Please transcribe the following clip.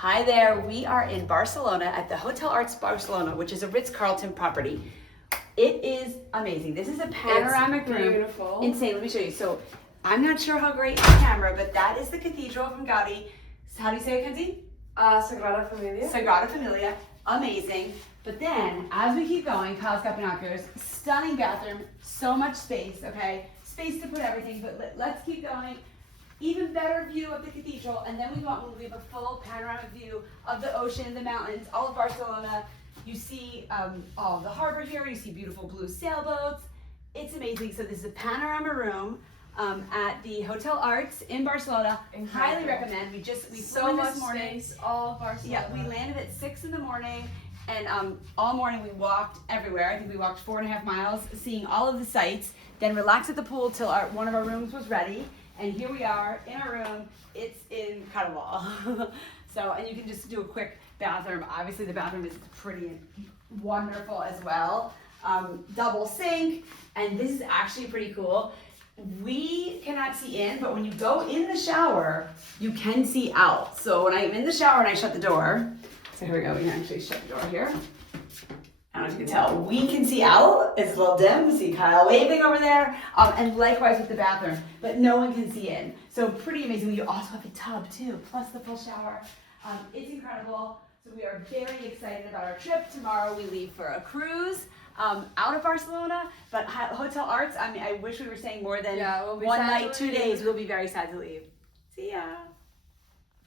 Hi there, we are in Barcelona at the Hotel Arts Barcelona, which is a Ritz Carlton property. It is amazing. This is a panoramic room. Beautiful. Insane, let me show you. So I'm not sure how great the camera, but that is the cathedral from Gaudi. How do you say it, Kenzie? Sagrada Familia. Sagrada Familia, amazing. But then, as we keep going, Kyle's got binoculars, stunning bathroom, so much space, okay? Space to put everything, but let's keep going. Even better view of the cathedral, and then we go out and we have a full panoramic view of the ocean, the mountains, all of Barcelona. You see all of the harbor here, you see beautiful blue sailboats. It's amazing. So this is a panorama room at the Hotel Arts in Barcelona. Incredible. Highly recommend. We flew So in much this morning. space, all of Barcelona. Yeah, we landed at 6 in the morning, and all morning we walked everywhere. I think we walked 4.5 miles, seeing all of the sights, then relaxed at the pool till one of our rooms was ready. And here we are in our room. It's incredible. So, and you can just do a quick bathroom. Obviously the bathroom is pretty wonderful as well. Double sink, and this is actually pretty cool. We cannot see in, but when you go in the shower, you can see out. So when I'm in the shower and I shut the door, so here we go, we can actually shut the door here. I don't know if you can tell, we can see out. It's a little dim, see Kyle waving over there, and likewise with the bathroom, but no one can see in. So pretty amazing. You also have a tub too, plus the full shower. It's incredible. So we are very excited about our trip. Tomorrow we leave for a cruise out of Barcelona, but Hotel Arts, I mean, I wish we were staying more than Yeah, we'll be one sad night, to 2 leave. days. We'll be very sad to leave. See ya.